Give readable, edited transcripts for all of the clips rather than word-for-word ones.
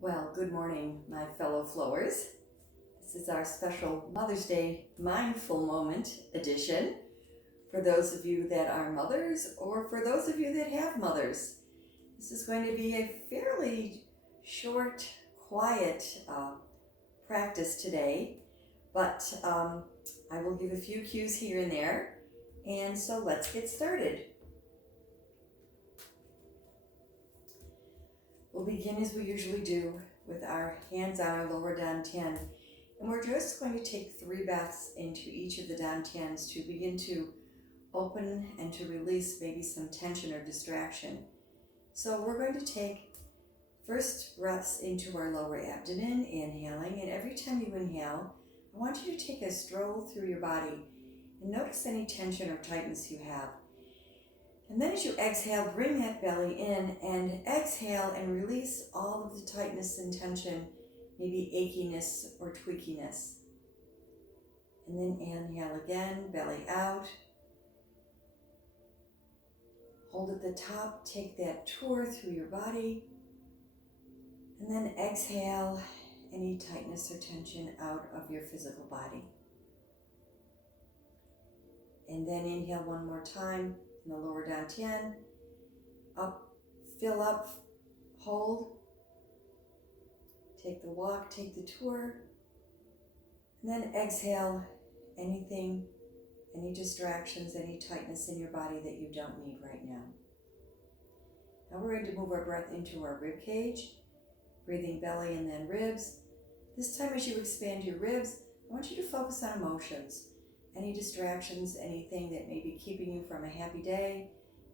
Well, good morning, my fellow flowers. This is our special Mother's Day Mindful Moment edition for those of you that are mothers or for those of you that have mothers. This is going to be a fairly short, quiet practice today, but I will give a few cues here and there. And so let's get started. We'll begin as we usually do with our hands on our lower dantian, and we're just going to take 3 breaths into each of the dantians to begin to open and to release maybe some tension or distraction. So we're going to take first breaths into our lower abdomen, inhaling, and every time you inhale, I want you to take a stroll through your body and notice any tension or tightness you have. And then as you exhale, bring that belly in and exhale and release all of the tightness and tension, maybe achiness or tweakiness. And then inhale again, belly out. Hold at the top, take that tour through your body. And then exhale any tightness or tension out of your physical body. And then inhale one more time. In the lower dantian, up, fill up, hold, take the walk, take the tour, and then exhale anything, any distractions, any tightness in your body that you don't need right now. Now we're going to move our breath into our rib cage, breathing belly and then ribs. This time as you expand your ribs, I want you to focus on emotions. Any distractions, anything that may be keeping you from a happy day,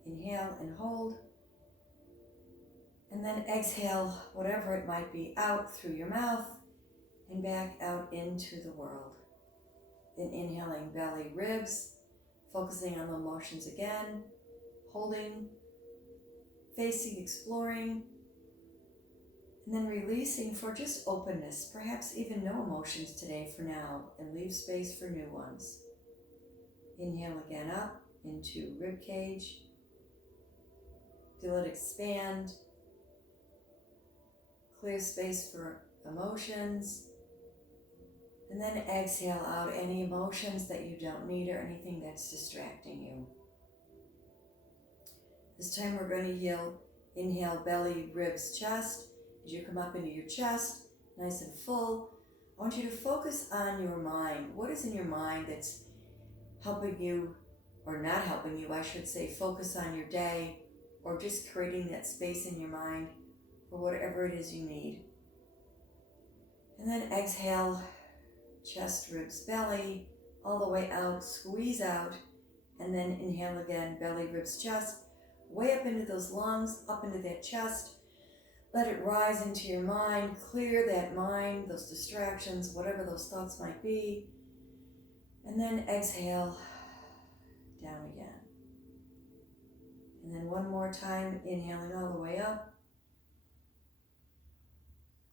inhale and hold. And then exhale whatever it might be out through your mouth and back out into the world. Then inhaling belly, ribs, focusing on the emotions again, holding, facing, exploring, and then releasing for just openness, perhaps even no emotions today for now, and leave space for new ones. Inhale again up into rib cage. Feel it expand. Clear space for emotions. And then exhale out any emotions that you don't need or anything that's distracting you. This time we're going to inhale belly, ribs, chest. As you come up into your chest, nice and full, I want you to focus on your mind. What is in your mind that's helping you, or not helping you, I should say, focus on your day, or just creating that space in your mind for whatever it is you need. And then exhale, chest, ribs, belly, all the way out, squeeze out, and then inhale again, belly, ribs, chest, way up into those lungs, up into that chest. Let it rise into your mind, clear that mind, those distractions, whatever those thoughts might be. And then exhale, down again. And then one more time, inhaling all the way up.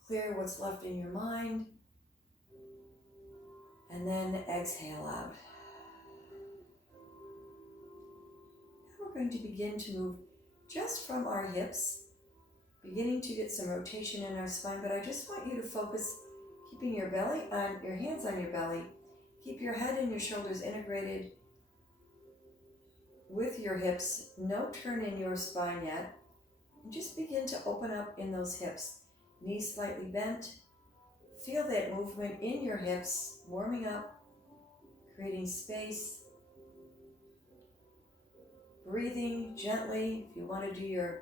Clear what's left in your mind. And then exhale out. Now we're going to begin to move just from our hips, beginning to get some rotation in our spine, but I just want you to focus, keeping your belly on, your hands on your belly. Keep your head and your shoulders integrated with your hips. No turn in your spine yet. And just begin to open up in those hips. Knees slightly bent. Feel that movement in your hips, warming up, creating space. Breathing gently. If you want to do your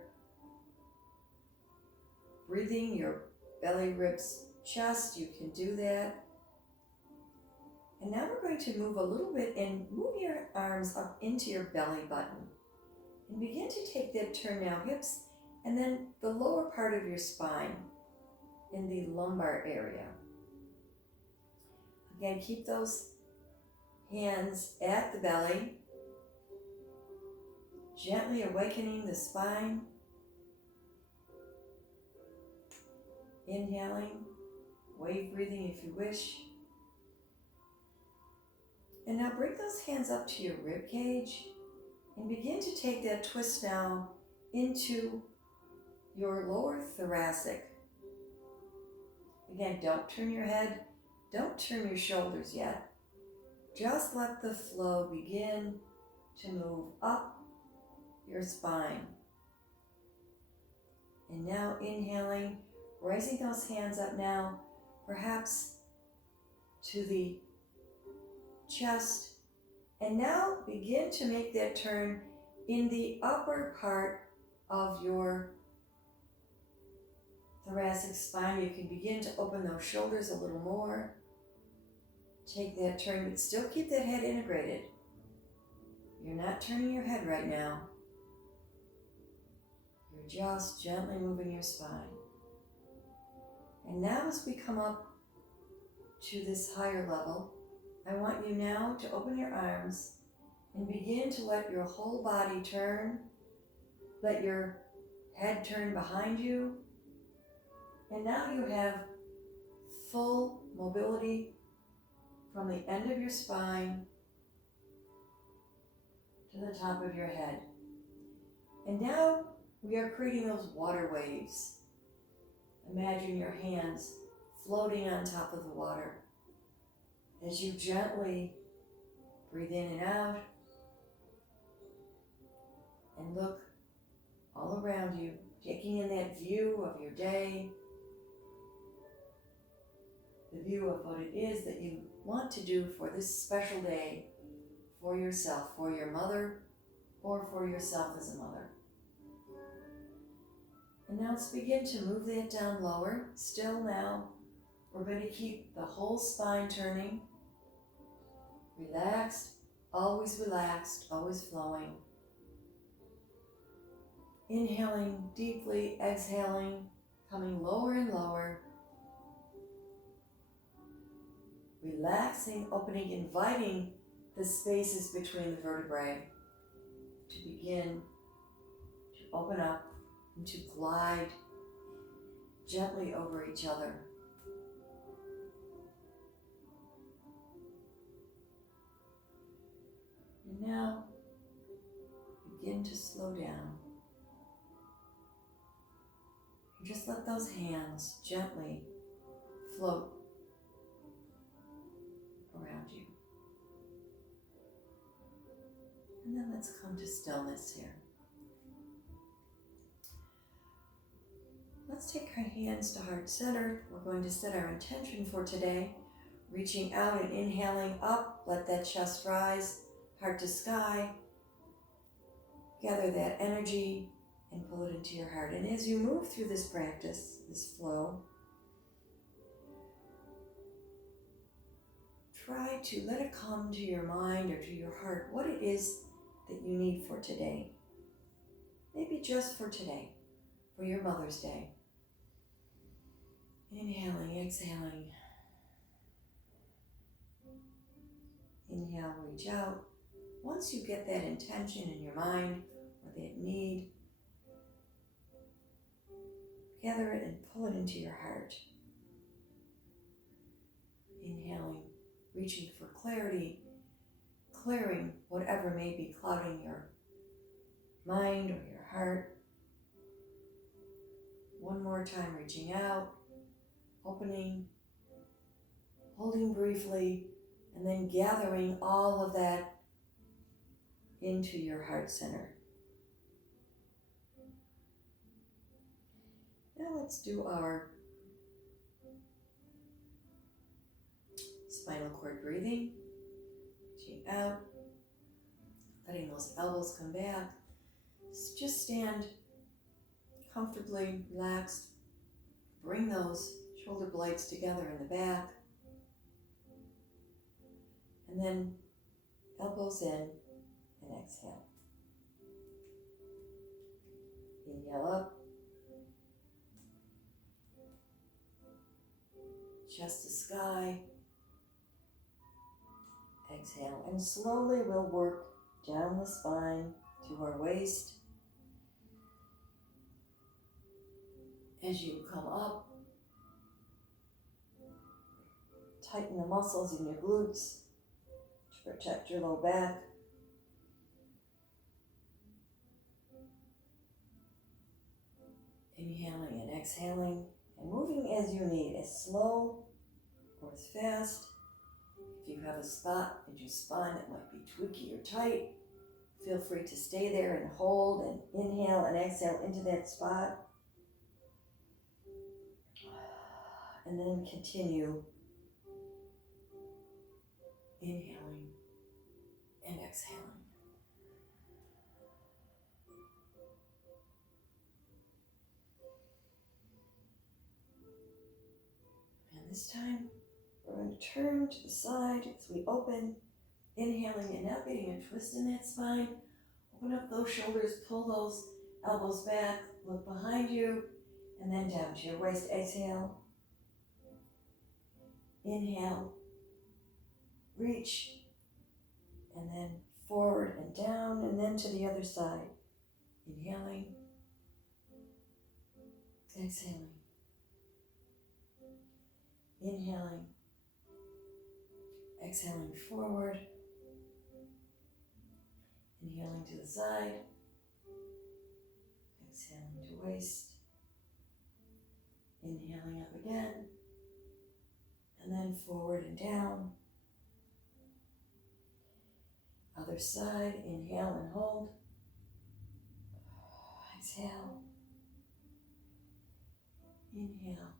breathing, your belly, ribs, chest, you can do that. And now we're going to move a little bit and move your arms up into your belly button. And begin to take that turn now, hips, and then the lower part of your spine in the lumbar area. Again, keep those hands at the belly, gently awakening the spine. Inhaling, wave breathing if you wish. And now bring those hands up to your rib cage and begin to take that twist now into your lower thoracic. Again, don't turn your head, don't turn your shoulders yet. Just let the flow begin to move up your spine. And now inhaling, raising those hands up now, perhaps to the chest. And now begin to make that turn in the upper part of your thoracic spine. You can begin to open those shoulders a little more. Take that turn, but still keep that head integrated. You're not turning your head right now. You're just gently moving your spine. And now as we come up to this higher level, I want you now to open your arms and begin to let your whole body turn. Let your head turn behind you. And now you have full mobility from the end of your spine to the top of your head. And now we are creating those water waves. Imagine your hands floating on top of the water as you gently breathe in and out and look all around you, taking in that view of your day, the view of what it is that you want to do for this special day for yourself, for your mother, or for yourself as a mother. And now let's begin to move that down lower. Still now, we're going to keep the whole spine turning. Relaxed, always flowing. Inhaling deeply, exhaling, coming lower and lower. Relaxing, opening, inviting the spaces between the vertebrae to begin to open up and to glide gently over each other. And now begin to slow down. And just let those hands gently float around you. And then let's come to stillness here. Let's take our hands to heart center. We're going to set our intention for today. Reaching out and inhaling up, let that chest rise, heart to sky. Gather that energy and pull it into your heart. And as you move through this practice, this flow, try to let it come to your mind or to your heart what it is that you need for today. Maybe just for today, for your Mother's Day. Inhaling, exhaling. Inhale, reach out. Once you get that intention in your mind or that need, gather it and pull it into your heart. Inhaling, reaching for clarity, clearing whatever may be clouding your mind or your heart. One more time, reaching out, opening, holding briefly, and then gathering all of that into your heart center. Now let's do our spinal cord breathing. Reaching out, letting those elbows come back. Just stand comfortably, relaxed. Bring those shoulder blades together in the back. And then elbows in and exhale. Inhale up. Chest to sky. Exhale. And slowly we'll work down the spine to our waist. As you come up, tighten the muscles in your glutes to protect your low back. Inhaling and exhaling and moving long as you need, as slow or as fast. If you have a spot in your spine that might be tweaky or tight, feel free to stay there and hold and inhale and exhale into that spot. And then continue inhaling and exhaling. And this time, we're going to turn to the side as we open, inhaling and not getting a twist in that spine. Open up those shoulders, pull those elbows back, look behind you, and then down to your waist. Exhale. Inhale. Reach. And then forward and down, and then to the other side. Inhaling. Exhaling. Inhaling. Exhaling forward. Inhaling to the side. Exhaling to waist. Inhaling up again. And then forward and down. Other side. Inhale and hold. Exhale. Inhale.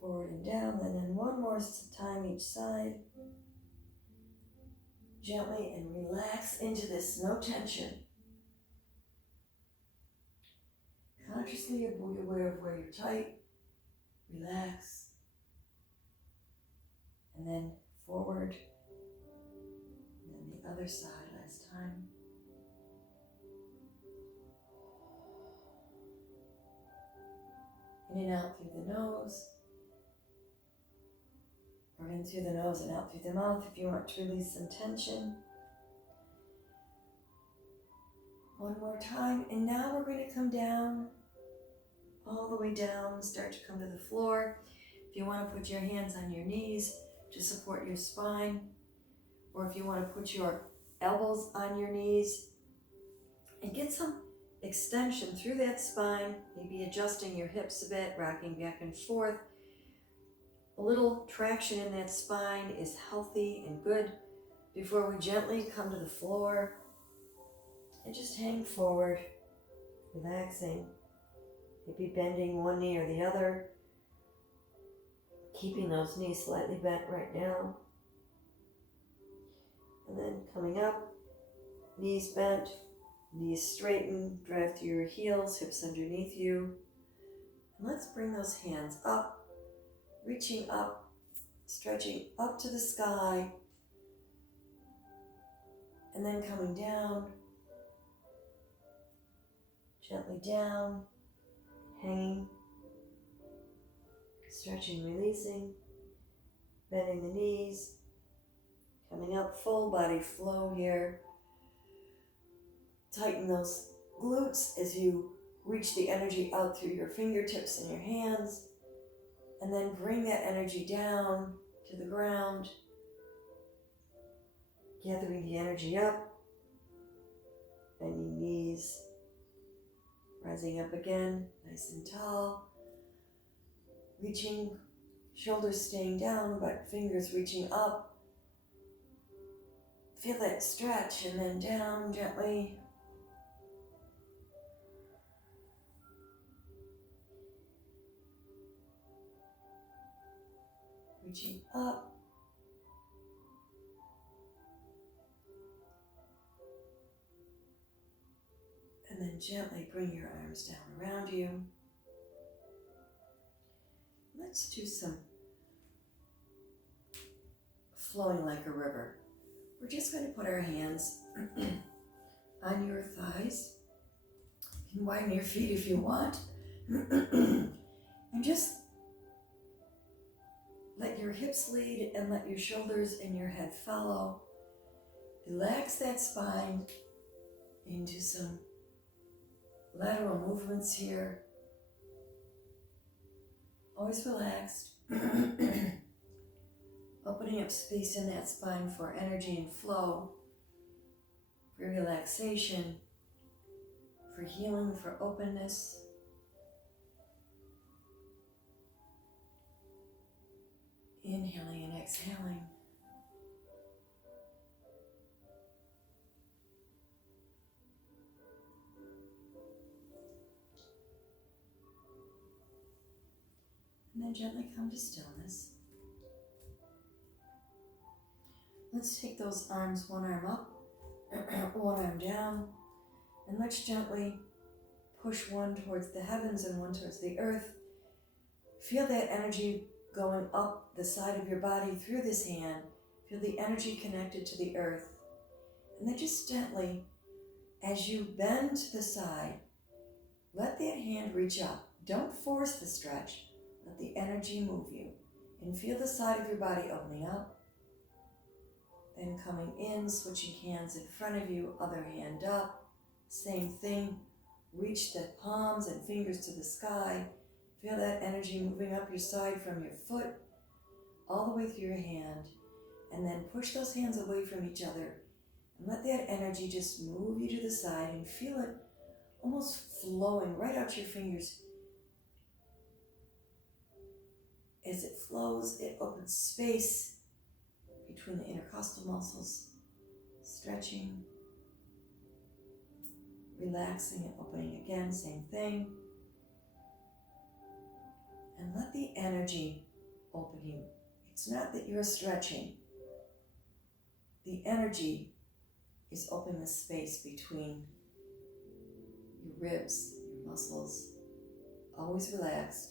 Forward and down, and then one more time each side. Gently and relax into this, no tension. Consciously be aware of where you're tight. Relax. And then forward. And then the other side last time. In and out through the nose. Or in through the nose and out through the mouth if you want to release some tension. One more time, and now we're going to come down, all the way down, start to come to the floor. If you want to put your hands on your knees to support your spine, or if you want to put your elbows on your knees and get some extension through that spine, maybe adjusting your hips a bit, rocking back and forth. A little traction in that spine is healthy and good before we gently come to the floor and just hang forward, relaxing, maybe bending one knee or the other, keeping those knees slightly bent right now. And then coming up, knees bent, knees straightened, drive through your heels, hips underneath you. And let's bring those hands up. Reaching up, stretching up to the sky, and then coming down, gently down, hanging, stretching, releasing, bending the knees, coming up, full body flow here. Tighten those glutes as you reach the energy out through your fingertips and your hands. And then bring that energy down to the ground, gathering the energy up, bending knees, rising up again, nice and tall, reaching, shoulders staying down, but fingers reaching up. Feel that stretch, and then down gently. Reaching up. And then gently bring your arms down around you. Let's do some flowing like a river. We're just going to put our hands on your thighs. You can widen your feet if you want. And just let your hips lead and let your shoulders and your head follow. Relax that spine into some lateral movements here. Always relaxed. Opening up space in that spine for energy and flow, for relaxation, for healing, for openness. Inhaling and exhaling. And then gently come to stillness. Let's take those arms, one arm up, one arm down, and let's gently push one towards the heavens and one towards the earth. Feel that energy going up the side of your body through this hand. Feel the energy connected to the earth. And then just gently, as you bend to the side, let that hand reach up. Don't force the stretch. Let the energy move you. And feel the side of your body opening up. Then coming in, switching hands in front of you, other hand up. Same thing. Reach the palms and fingers to the sky. Feel that energy moving up your side from your foot all the way through your hand. And then push those hands away from each other. And let that energy just move you to the side and feel it almost flowing right out your fingers. As it flows, it opens space between the intercostal muscles, stretching, relaxing and opening again, same thing. And let the energy open you. It's not that you're stretching. The energy is opening the space between your ribs, your muscles, always relaxed,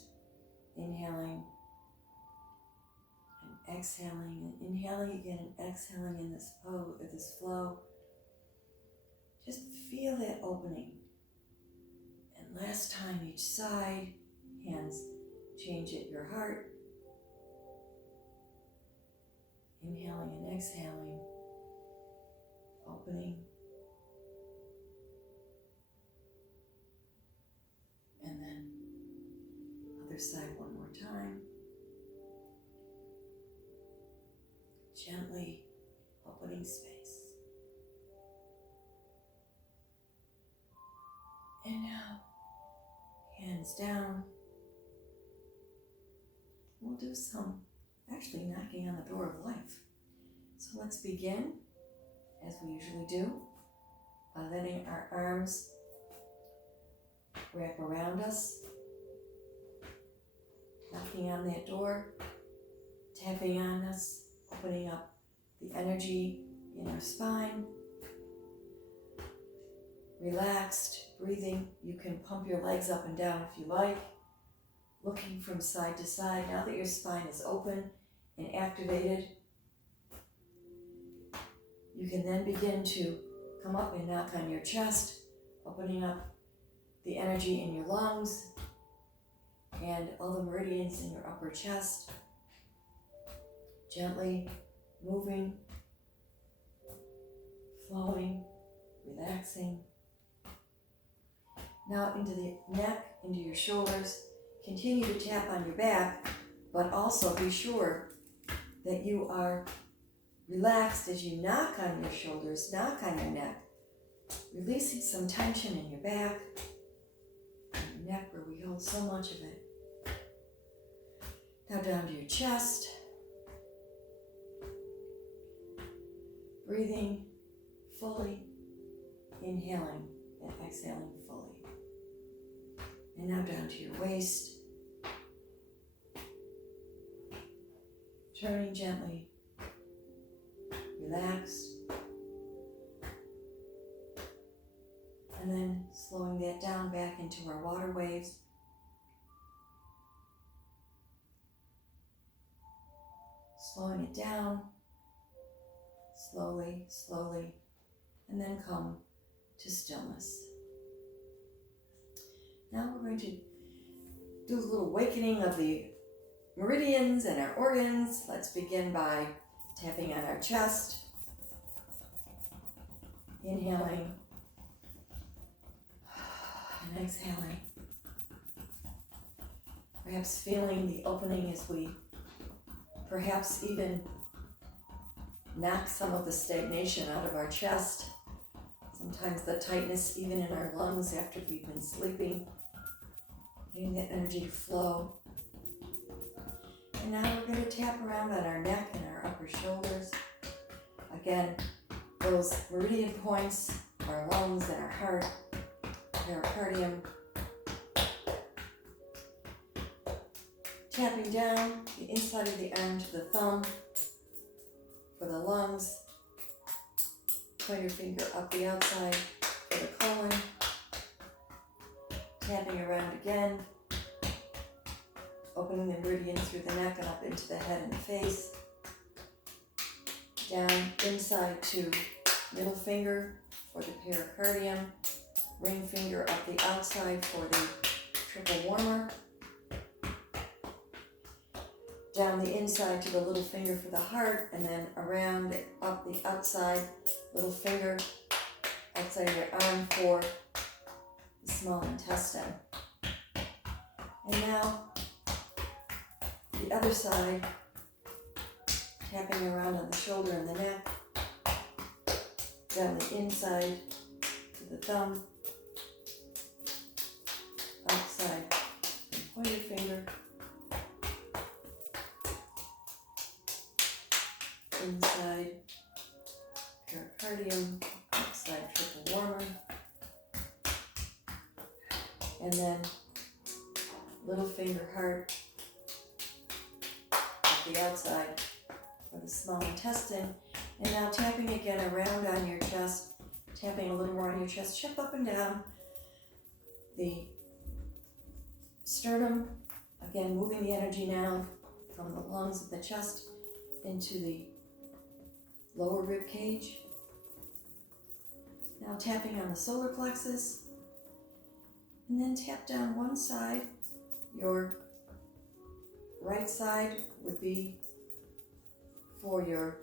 inhaling and exhaling, and inhaling again and exhaling in this flow. Just feel that opening. And last time each side, hands change at your heart. Inhaling and exhaling, opening. And then other side one more time. Gently opening space. And now, hands down. We'll do some actually knocking on the door of life. So let's begin, as we usually do, by letting our arms wrap around us, knocking on that door, tapping on us, opening up the energy in our spine. Relaxed, breathing. You can pump your legs up and down if you like. Looking from side to side. Now that your spine is open and activated, you can then begin to come up and knock on your chest, opening up the energy in your lungs and all the meridians in your upper chest. Gently moving, flowing, relaxing. Now into the neck, into your shoulders. Continue to tap on your back, but also be sure that you are relaxed as you knock on your shoulders, knock on your neck, releasing some tension in your back, and your neck where we hold so much of it. Now down to your chest. Breathing fully, inhaling and exhaling fully. And now down to your waist. Turning gently, relaxed. And then slowing that down back into our water waves. Slowing it down. Slowly, slowly, and then come to stillness. Now we're going to do a little awakening of the meridians and our organs. Let's begin by tapping on our chest, inhaling and exhaling. Perhaps feeling the opening as we perhaps even knock some of the stagnation out of our chest. Sometimes the tightness even in our lungs after we've been sleeping. Getting that energy to flow. And now we're going to tap around on our neck and our upper shoulders. Again, those meridian points, our lungs and our heart, pericardium. Tapping down the inside of the arm to the thumb for the lungs. Pointer finger up the outside for the colon. Tapping around again. Opening the meridian through the neck and up into the head and the face. Down inside to middle finger for the pericardium. Ring finger up the outside for the triple warmer. Down the inside to the little finger for the heart, and then around up the outside, little finger outside of your arm for the small intestine. And now the other side, tapping around on the shoulder and the neck, down the inside to the thumb, outside and pointer finger, inside pericardium, outside triple warmer, and then little finger heart at the outside for the small intestine. And now tapping again around on your chest, tapping a little more on your chest, chip up and down the sternum, again moving the energy now from the lungs of the chest into the lower rib cage. Now tapping on the solar plexus, and then tap down one side. Your right side would be for your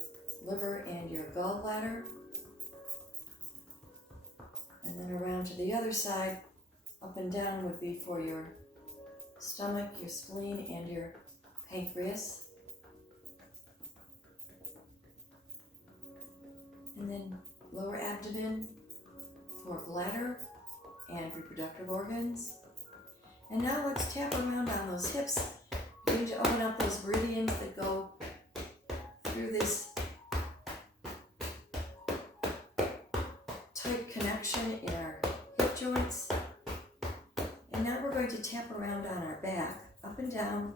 liver and your gallbladder, and then around to the other side, up and down would be for your stomach, your spleen, and your pancreas. And then lower abdomen for bladder and reproductive organs. And now let's tap around on those hips. We need to open up those meridians that go through this tight connection in our hip joints. And now we're going to tap around on our back, up and down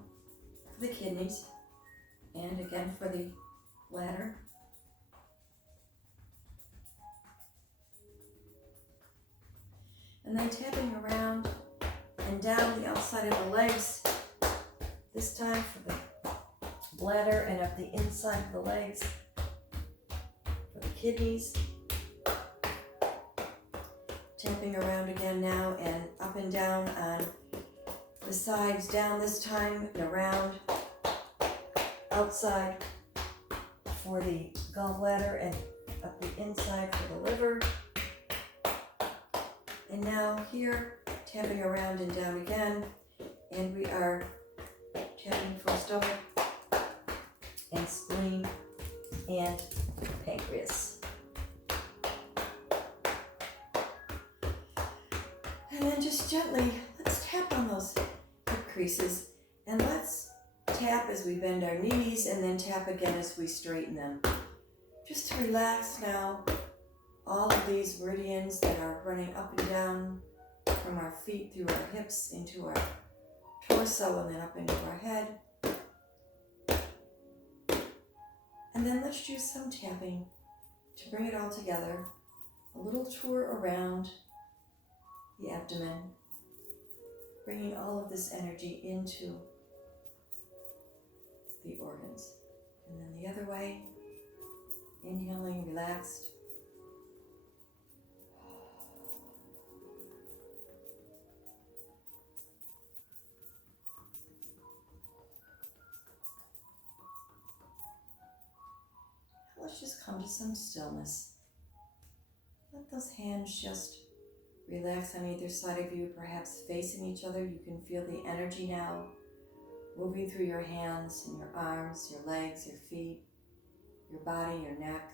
for the kidneys, and again for the bladder. And then tapping around and down the outside of the legs, this time for the bladder and up the inside of the legs for the kidneys. Tapping around again now and up and down on the sides, down this time and around outside for the gallbladder and up the inside for the liver. And now here, tapping around and down again, and we are tapping for stomach and spleen and pancreas. And then just gently, let's tap on those hip creases, and let's tap as we bend our knees, and then tap again as we straighten them. Just to relax now all of these meridians that are running up and down from our feet through our hips into our torso and then up into our head. And then let's do some tapping to bring it all together. A little tour around the abdomen, bringing all of this energy into the organs. And then the other way, inhaling, relaxed. Let's just come to some stillness. Let those hands just relax on either side of you, perhaps facing each other. You can feel the energy now moving through your hands and your arms, your legs, your feet, your body, your neck,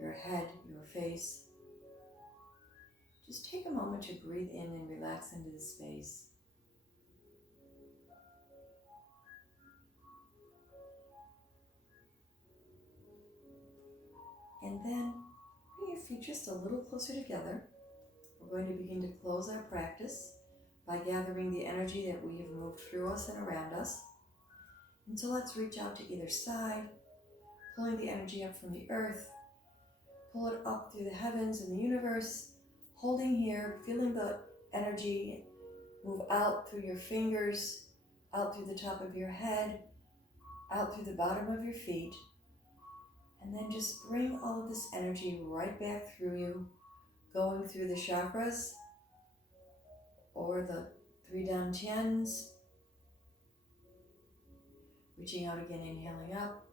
your head, your face. Just take a moment to breathe in and relax into the space. And then bring your feet just a little closer together. We're going to begin to close our practice by gathering the energy that we have moved through us and around us. And so let's reach out to either side, pulling the energy up from the earth, pull it up through the heavens and the universe, holding here, feeling the energy move out through your fingers, out through the top of your head, out through the bottom of your feet, and then just bring all of this energy right back through you, going through the chakras or the 3 dantians, reaching out again, inhaling up,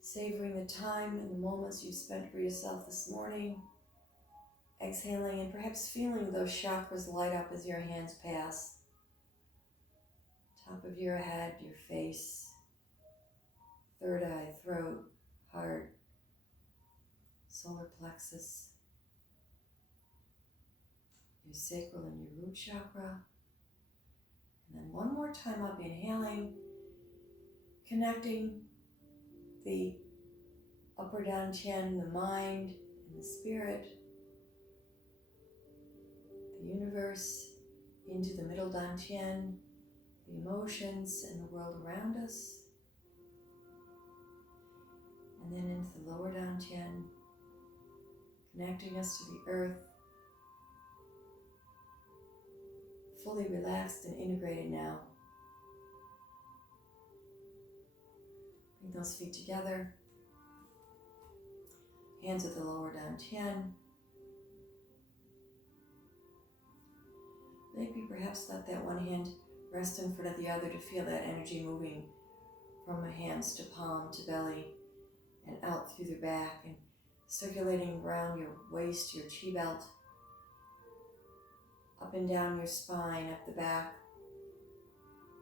savoring the time and the moments you spent for yourself this morning, exhaling and perhaps feeling those chakras light up as your hands pass. Top of your head, your face, third eye, throat, heart, solar plexus, your sacral and your root chakra. And then one more time up, inhaling, connecting the upper dantian, the mind and the spirit, the universe, into the middle dantian, the emotions and the world around us, and then into the lower dantian, connecting us to the earth, fully relaxed and integrated now. Bring those feet together, hands at the lower dantian. Maybe perhaps let that one hand rest in front of the other to feel that energy moving from hands to palm to belly and out through the back and circulating around your waist, your chi belt, up and down your spine, up the back,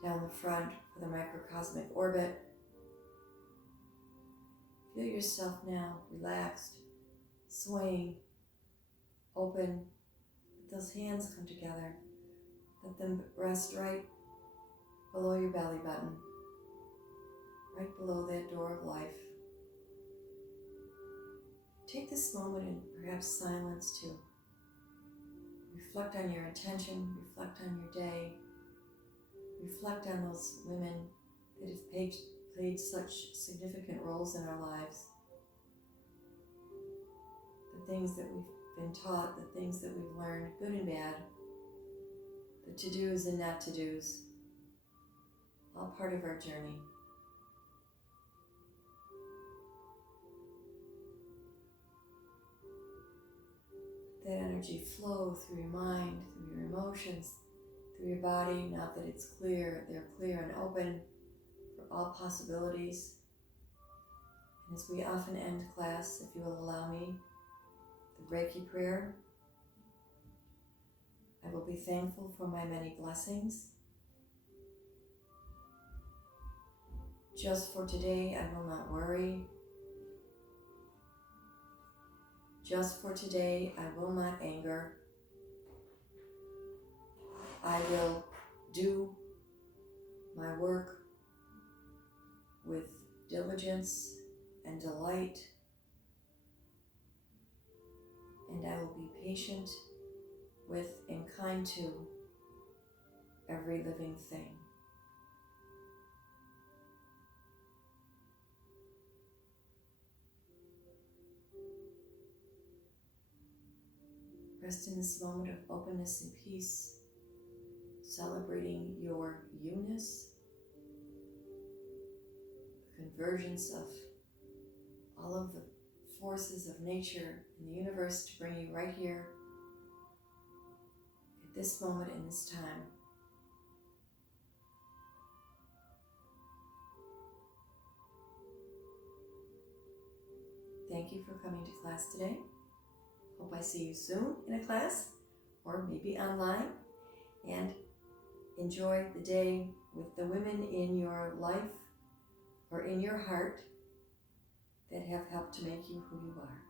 down the front for the microcosmic orbit. Feel yourself now relaxed, swaying, open. Let those hands come together. Let them rest right below your belly button, right below that door of life. Take this moment in perhaps silence to reflect on your intention, reflect on your day, reflect on those women that have played such significant roles in our lives. The things that we've been taught, the things that we've learned, good and bad, the to-dos and not to-dos, all part of our journey. Let that energy flow through your mind, through your emotions, through your body. Now that it's clear, they're clear and open for all possibilities. And as we often end class, if you will allow me, the Reiki prayer. I will be thankful for my many blessings. Just for today, I will not worry. Just for today, I will not anger. I will do my work with diligence and delight, and I will be patient with and kind to every living thing. Rest in this moment of openness and peace, celebrating your you-ness, the convergence of all of the forces of nature and the universe to bring you right here at this moment in this time. Thank you for coming to class today. Hope I see you soon in a class or maybe online, and enjoy the day with the women in your life or in your heart that have helped to make you who you are.